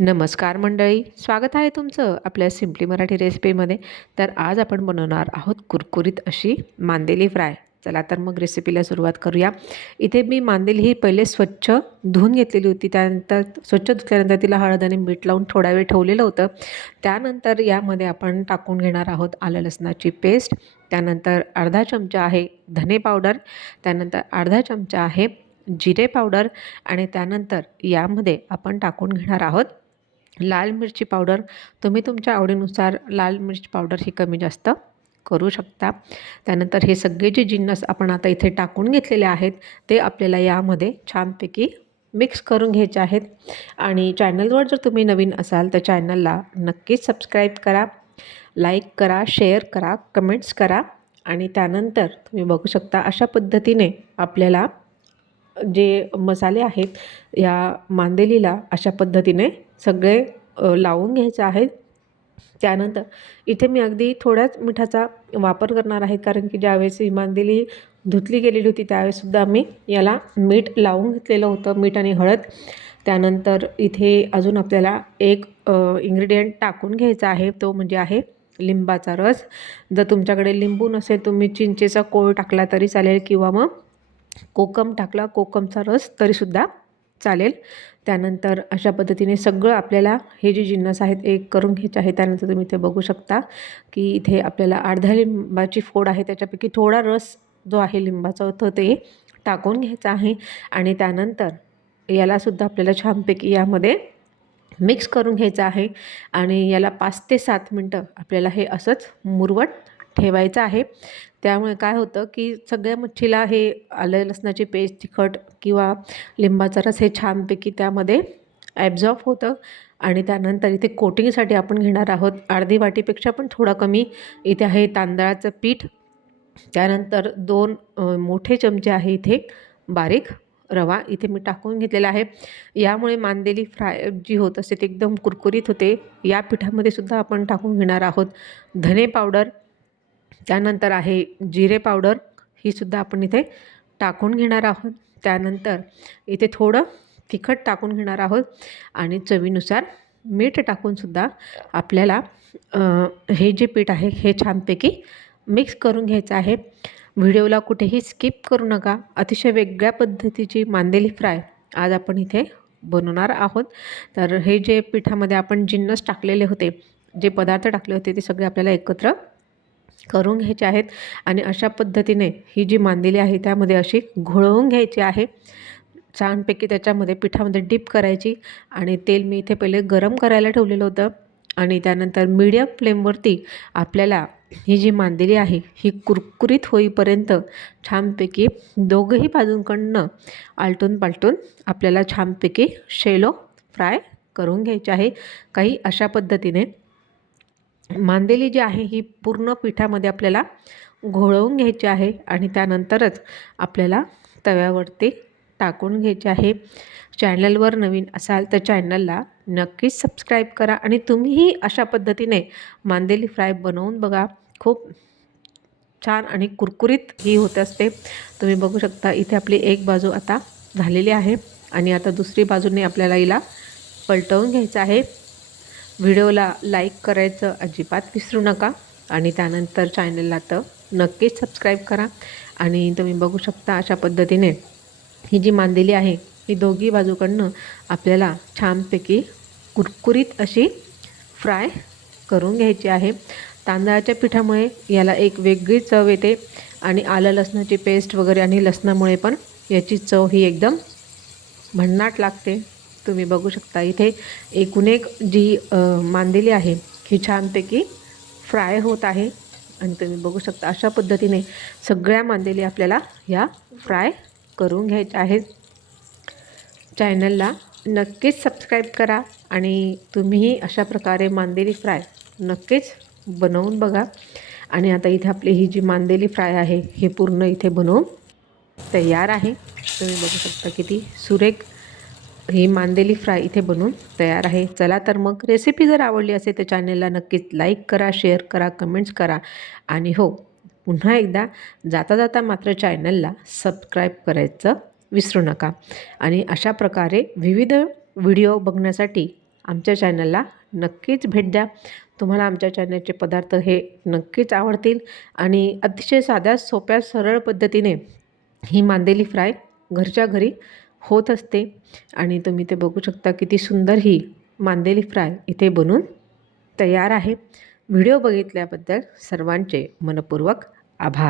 नमस्कार मंडळी स्वागत आहे तुमचं आपल्या सिम्पली मराठी रेसिपीमध्ये तर आज आपण बनवणार आहोत कुरकुरीत अशी मांदेली फ्राय. चला तर मग रेसिपीला सुरुवात करूया. इथे मी मांदेली ही पहिले स्वच्छ धुवून घेतलेली होती. त्यानंतर स्वच्छ धुतल्यानंतर तिला हळद आणि मीठ लावून थोडा वेळ ठेवलेलं होतं. त्यानंतर यामध्ये आपण टाकून घेणार आहोत आलं लसणाची पेस्ट त्यानंतर अर्धा चमचा आहे धने पावडर त्यानंतर अर्धा चमचा आहे जिरे पावडर आणि त्यानंतर यामध्ये आपण टाकून घेणार आहोत लाल मिरची पावडर तुम्ही तुमच्या आवडीनुसार लाल मिरची पावडर ही कमी जास्त करू शकता. त्यानंतर हे सगळे जे जिन्नस आपण आता इथे टाकून घेतलेले आहेत ते आपल्याला यामध्ये छानपैकी मिक्स करून घ्यायचे आहेत. आणि चॅनलवर जर तुम्ही नवीन असाल तर चॅनलला नक्कीच सबस्क्राईब करा लाईक करा शेअर करा कमेंट्स करा आणि त्यानंतर तुम्ही बघू शकता अशा पद्धतीने आपल्याला जे मसाले आहेत या मांदेलीला अशा पद्धतीने सगळे लावून घ्यायचे आहेत. त्यानंतर इथे मी अगदी थोड्याच मिठाचा वापर करणार आहे. कारण की ज्यावेळेस ही धुतली गेलेली होती त्यावेळेससुद्धा मी याला मीठ लावून घेतलेलं होतं मीठ आणि हळद. त्यानंतर इथे अजून आपल्याला एक इन्ग्रेडियंट टाकून घ्यायचा आहे. तो म्हणजे आहे लिंबाचा रस. जर तुमच्याकडे लिंबू नसेल तुम्ही चिंचेचा कोळ टाकला तरी चालेल किंवा मग कोकम टाकला कोकमचा रस तरीसुद्धा चालेल. त्यानंतर अशा पद्धतीने सगळं आपल्याला हे जे जिन्नस आहेत एक करून घ्यायचे आहे त्यानंतर तुम्ही इथे बघू शकता की इथे आपल्याला अर्ध्या लिंबाची फोड आहे त्याच्यापैकी थोडा रस जो आहे लिंबाचा होतो ते टाकून घ्यायचा आहे. आणि त्यानंतर यालासुद्धा आपल्याला छानपैकी यामध्ये मिक्स करून घ्यायचं आहे. आणि याला पाच ते सात मिनटं आपल्याला हे असंच मुरवट ठेवायचं आहे. त्यामुळे काय होतं की सगळ्या मच्छीला हे आलं लसणाची पेस्ट तिखट किंवा लिंबाचा रस हे छानपैकी त्यामध्ये ॲब्झॉर्ब होतं. आणि त्यानंतर इथे कोटिंगसाठी आपण घेणार आहोत अर्धी वाटीपेक्षा पण थोडा कमी. इथे आहे तांदळाचं पीठ. त्यानंतर दोन मोठे चमचे आहे इथे बारीक रवा. इथे मी टाकून घेतलेला आहे. यामुळे मांदेली फ्राय जी होत असते ती एकदम कुरकुरीत होते. या पिठामध्ये सुद्धा आपण टाकून घेणार आहोत. धने पावडर त्यानंतर आहे जिरे पावडर. ही सुद्धा आपण इथे टाकून घेणार आहोत. त्यानंतर इथे थोडं तिखट टाकून घेणार आहोत आणि चवीनुसार मीठ टाकूनसुद्धा आपल्याला हे जे पीठ आहे हे छानपैकी मिक्स करून घ्यायचं आहे. व्हिडिओला कुठेही स्किप करू नका. अतिशय वेगळ्या पद्धतीची मांदेली फ्राय आज आपण इथे बनवणार आहोत. तर हे जे पिठामध्ये आपण जिन्नस टाकलेले होते जे पदार्थ टाकले होते ते सगळे आपल्याला एकत्र करून घ्यायचे आहेत. आणि अशा पद्धतीने ही जी मांदेली आहे त्यामध्ये अशी घोळवून घ्यायची आहे. छानपैकी त्याच्यामध्ये पिठामध्ये डीप करायची आणि तेल मी इथे पहिले गरम करायला ठेवलेलं होतं. आणि त्यानंतर मीडियम फ्लेमवरती आपल्याला ही जी मांदेली आहे ही कुरकुरीत होईपर्यंत छानपैकी दोघंही बाजूंकडनं आलटून पालटून आपल्याला छानपैकी शेलो फ्राय करून घ्यायचे आहे. काही अशा पद्धतीने मांदेली जी आहे ही पूर्ण पिठामध्ये आपल्याला घोळवून घ्यायची आहे आणि त्यानंतरच आपल्याला तव्यावरती टाकून घ्यायचे आहे. चॅनलवर नवीन असाल तर चॅनलला नक्कीच सबस्क्राईब करा आणि तुम्हीही अशा पद्धतीने मांदेली फ्राय बनवून बघा. खूप छान आणि कुरकुरीत ही होत असते. तुम्ही बघू शकता इथे आपली एक बाजू आता झालेली आहे आणि आता दुसरी बाजूने आपल्याला हिला पलटवून घ्यायचं आहे. व्हिडिओला लाईक करायचं अजिबात विसरू नका. आणि त्यानंतर चॅनलला तर नक्कीच सबस्क्राईब करा. आणि तुम्ही बघू शकता अशा पद्धतीने ही जी मांदेली आहे ही दोघी बाजूकडनं आपल्याला छानपैकी कुरकुरीत अशी फ्राय करून घ्यायची आहे. तांदळाच्या पिठामुळे याला एक वेगळी चव येते आणि आलं लसणाची पेस्ट वगैरे आणि लसणामुळे पण याची चव ही एकदम भन्नाट लागते. तुम्ही बघू शकता. इथे एकूण एक जी मांदेली आहे ही छानपैकी फ्राय होत आहे. आणि तुम्ही बघू शकता अशा पद्धतीने सगळ्या मांदेली आपल्याला ह्या फ्राय करून घ्यायच्या आहेत. चॅनलला नक्कीच सबस्क्राईब करा आणि तुम्हीही अशा प्रकारे मांदेली फ्राय नक्कीच बनवून बघा. आणि आता इथे आपली ही जी मांदेली फ्राय आहे हे पूर्ण इथे बनवून तयार आहे. तुम्ही बघू शकता किती सुरेख ही मांदेली फ्राय इथे बनवून तयार आहे. चला तर मग रेसिपी जर आवडली असेल तर चॅनेलला नक्कीच लाईक करा शेअर करा कमेंट्स करा. आणि हो पुन्हा एकदा जाता जाता मात्र चॅनलला सबस्क्राईब करायचं विसरू नका. आणि अशा प्रकारे विविध व्हिडिओ बघण्यासाठी आमच्या चॅनलला नक्कीच भेट द्या. तुम्हाला आमच्या चॅनलचे पदार्थ हे नक्कीच आवडतील. आणि अतिशय साध्या सोप्या सरळ पद्धतीने ही मांदेली फ्राय घरच्या घरी होत असते. आणि तुम्ही ते बघू शकता किती सुंदर ही मांदेली फ्राय इथे बनून तयार आहे. व्हिडिओ बघितल्याबद्दल सर्वांचे मनपूर्वक आभार.